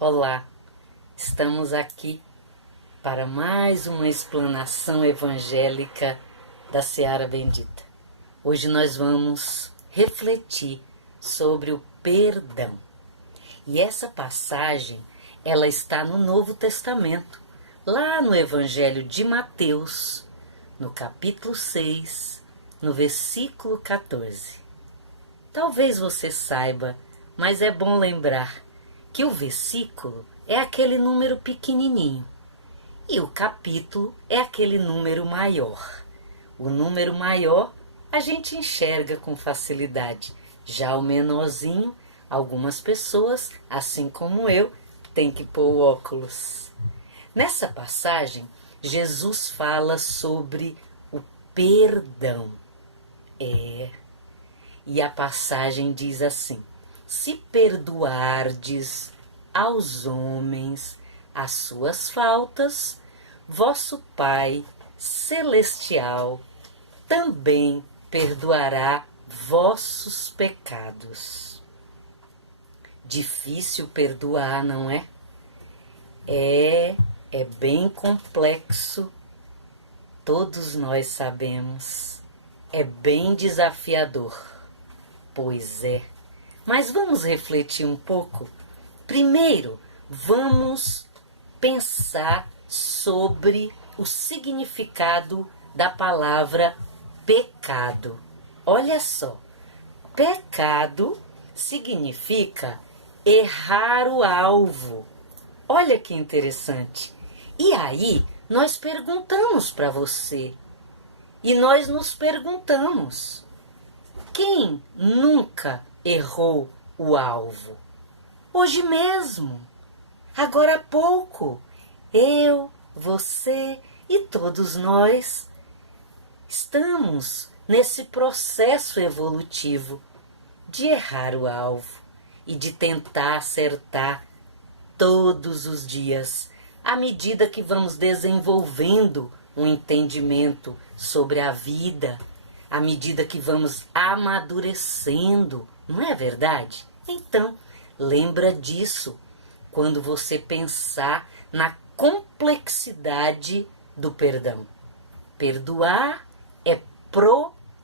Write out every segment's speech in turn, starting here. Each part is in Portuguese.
Olá, estamos aqui para mais uma explanação evangélica da Seara Bendita. Hoje nós vamos refletir sobre o perdão. E essa passagem, ela está no Novo Testamento, lá no Evangelho de Mateus, no capítulo 6, no versículo 14. Talvez você saiba, mas é bom lembrar que o versículo é aquele número pequenininho e o capítulo é aquele número maior. O número maior a gente enxerga com facilidade, já o menorzinho, algumas pessoas, assim como eu, têm que pôr o óculos. Nessa passagem, Jesus fala sobre o perdão. E a passagem diz assim: se perdoardes aos homens as suas faltas, vosso Pai Celestial também perdoará vossos pecados. Difícil perdoar, não é? É bem complexo, todos nós sabemos. É bem desafiador. Pois é. Mas vamos refletir um pouco? Primeiro, vamos pensar sobre o significado da palavra pecado. Olha só, pecado significa errar o alvo. Olha que interessante. E aí, nós perguntamos para você. E nós nos perguntamos: quem nunca errou o alvo? Hoje mesmo, agora há pouco, eu, você e todos nós estamos nesse processo evolutivo de errar o alvo e de tentar acertar todos os dias, à medida que vamos desenvolvendo um entendimento sobre a vida, à medida que vamos amadurecendo, não é verdade? Então, lembra disso quando você pensar na complexidade do perdão. Perdoar é processo.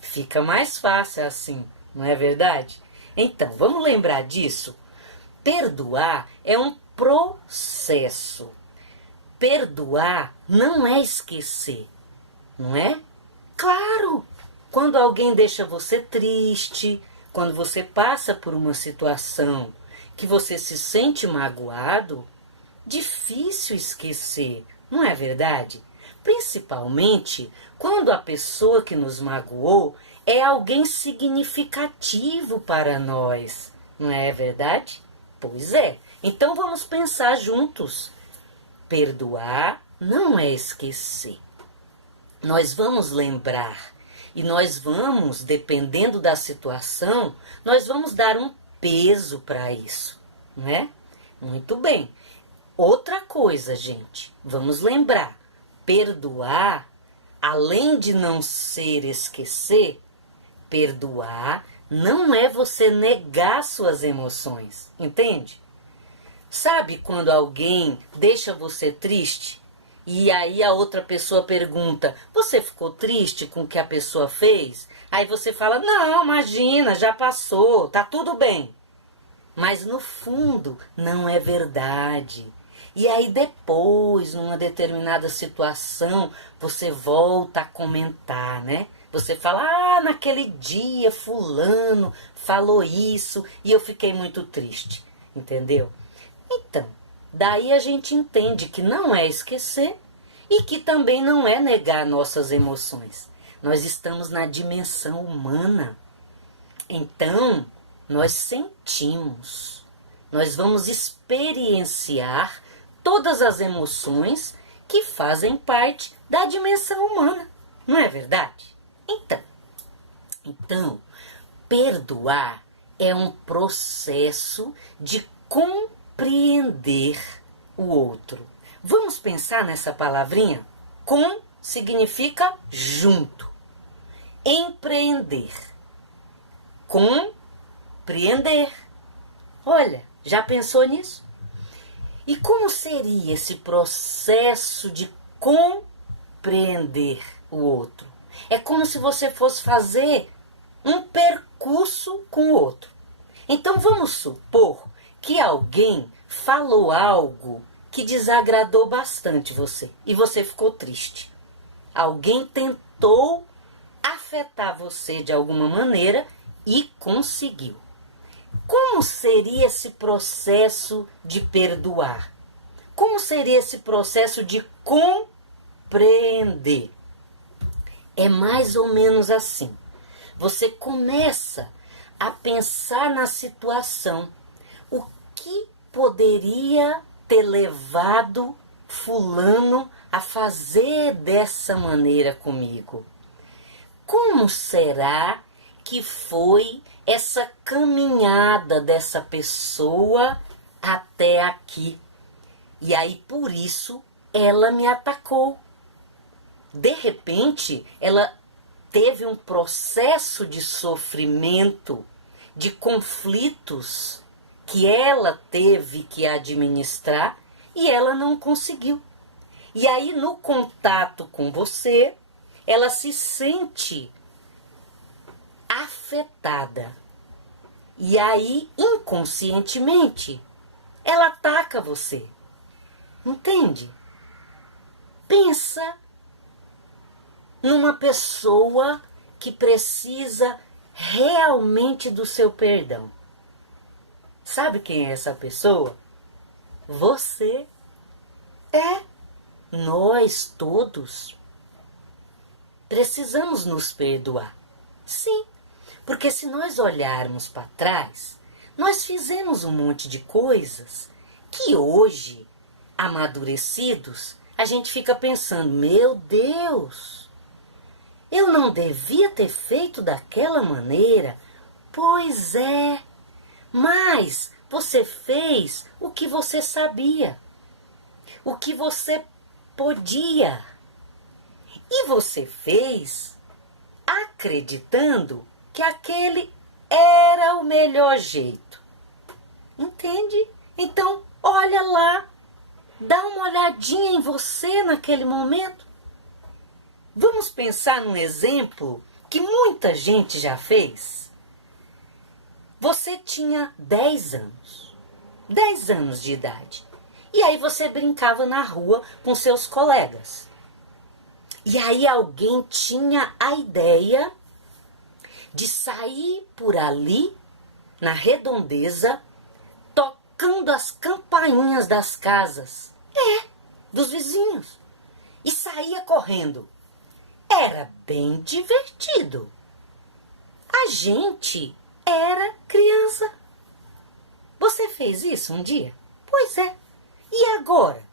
Fica mais fácil assim, não é verdade? Então, vamos lembrar disso? Perdoar é um processo. Perdoar não é esquecer, não é? Claro! Quando alguém deixa você triste, quando você passa por uma situação que você se sente magoado, difícil esquecer, não é verdade? Principalmente quando a pessoa que nos magoou é alguém significativo para nós, não é verdade? Pois é. Então vamos pensar juntos. Perdoar não é esquecer. Nós vamos lembrar e nós vamos, dependendo da situação, nós vamos dar um peso para isso, não é? Muito bem. Outra coisa, gente, vamos lembrar, perdoar, além de não ser esquecer, perdoar não é você negar suas emoções, entende? Sabe quando alguém deixa você triste e aí a outra pessoa pergunta: você ficou triste com o que a pessoa fez? Aí você fala: não, imagina, já passou, tá tudo bem. Mas no fundo não é verdade. E aí depois, numa determinada situação, você volta a comentar, né? Você fala: naquele dia fulano falou isso e eu fiquei muito triste, entendeu? Então, daí a gente entende que não é esquecer e que também não é negar nossas emoções. Nós estamos na dimensão humana. Então, nós sentimos. Nós vamos experienciar todas as emoções que fazem parte da dimensão humana. Não é verdade? Então, perdoar é um processo de compreender o outro. Vamos pensar nessa palavrinha? Com significa junto. Empreender. Compreender. Olha, já pensou nisso? E como seria esse processo de compreender o outro? É como se você fosse fazer um percurso com o outro. Então vamos supor que alguém falou algo que desagradou bastante você e você ficou triste. Alguém tentou afetar você de alguma maneira e conseguiu. Como seria esse processo de perdoar? Como seria esse processo de compreender? É mais ou menos assim. Você começa a pensar na situação. O que poderia ter levado fulano a fazer dessa maneira comigo? Como será que foi essa caminhada dessa pessoa até aqui? E aí, por isso, ela me atacou. De repente, ela teve um processo de sofrimento, de conflitos que ela teve que administrar e ela não conseguiu. E aí, no contato com você, ela se sente afetada. E aí, inconscientemente, ela ataca você. Entende? Pensa numa pessoa que precisa realmente do seu perdão. Sabe quem é essa pessoa? Você. É. Nós todos precisamos nos perdoar. Sim, porque se nós olharmos para trás, nós fizemos um monte de coisas que hoje, amadurecidos, a gente fica pensando, meu Deus, eu não devia ter feito daquela maneira. Pois é, mas você fez o que você sabia, o que você podia. E você fez acreditando que aquele era o melhor jeito. Entende? Então, olha lá, dá uma olhadinha em você naquele momento. Vamos pensar num exemplo que muita gente já fez. Você tinha 10 anos. 10 anos de idade. E aí você brincava na rua com seus colegas. E aí alguém tinha a ideia de sair por ali, na redondeza, tocando as campainhas das casas. Dos vizinhos. E saía correndo. Era bem divertido. A gente era criança. Você fez isso um dia? Pois é. E agora?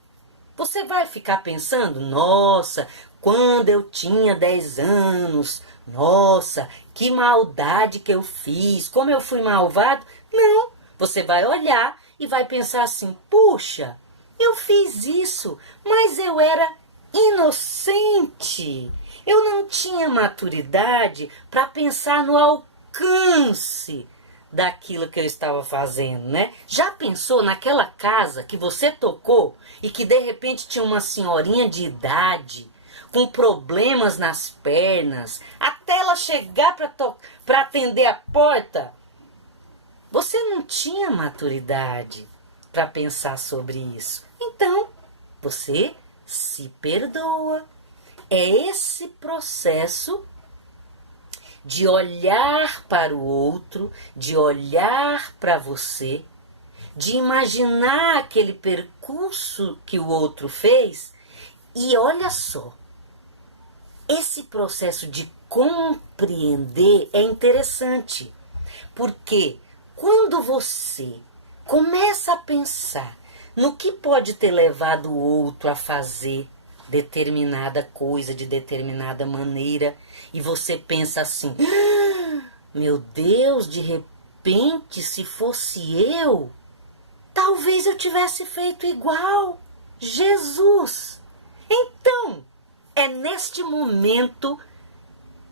Você vai ficar pensando, nossa, quando eu tinha 10 anos, nossa, que maldade que eu fiz, como eu fui malvado? Não, você vai olhar e vai pensar assim, puxa, eu fiz isso, mas eu era inocente. Eu não tinha maturidade para pensar no alcance daquilo que eu estava fazendo, né? Já pensou naquela casa que você tocou e que de repente tinha uma senhorinha de idade com problemas nas pernas, até ela chegar para atender a porta? Você não tinha maturidade para pensar sobre isso. Então, você se perdoa. É esse processo de olhar para o outro, de olhar para você, de imaginar aquele percurso que o outro fez. E olha só, esse processo de compreender é interessante, porque quando você começa a pensar no que pode ter levado o outro a fazer determinada coisa de determinada maneira, e você pensa assim, meu Deus, de repente, se fosse eu, talvez eu tivesse feito igual. Jesus! Então, é neste momento,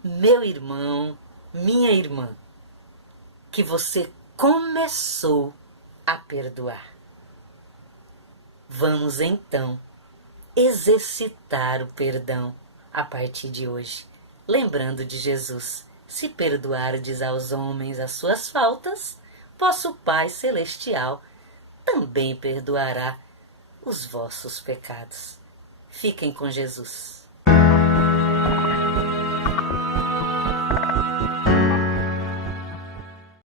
meu irmão, minha irmã, que você começou a perdoar. Vamos então exercitar o perdão a partir de hoje, lembrando de Jesus. Se perdoardes aos homens as suas faltas, vosso Pai Celestial também perdoará os vossos pecados. Fiquem com Jesus.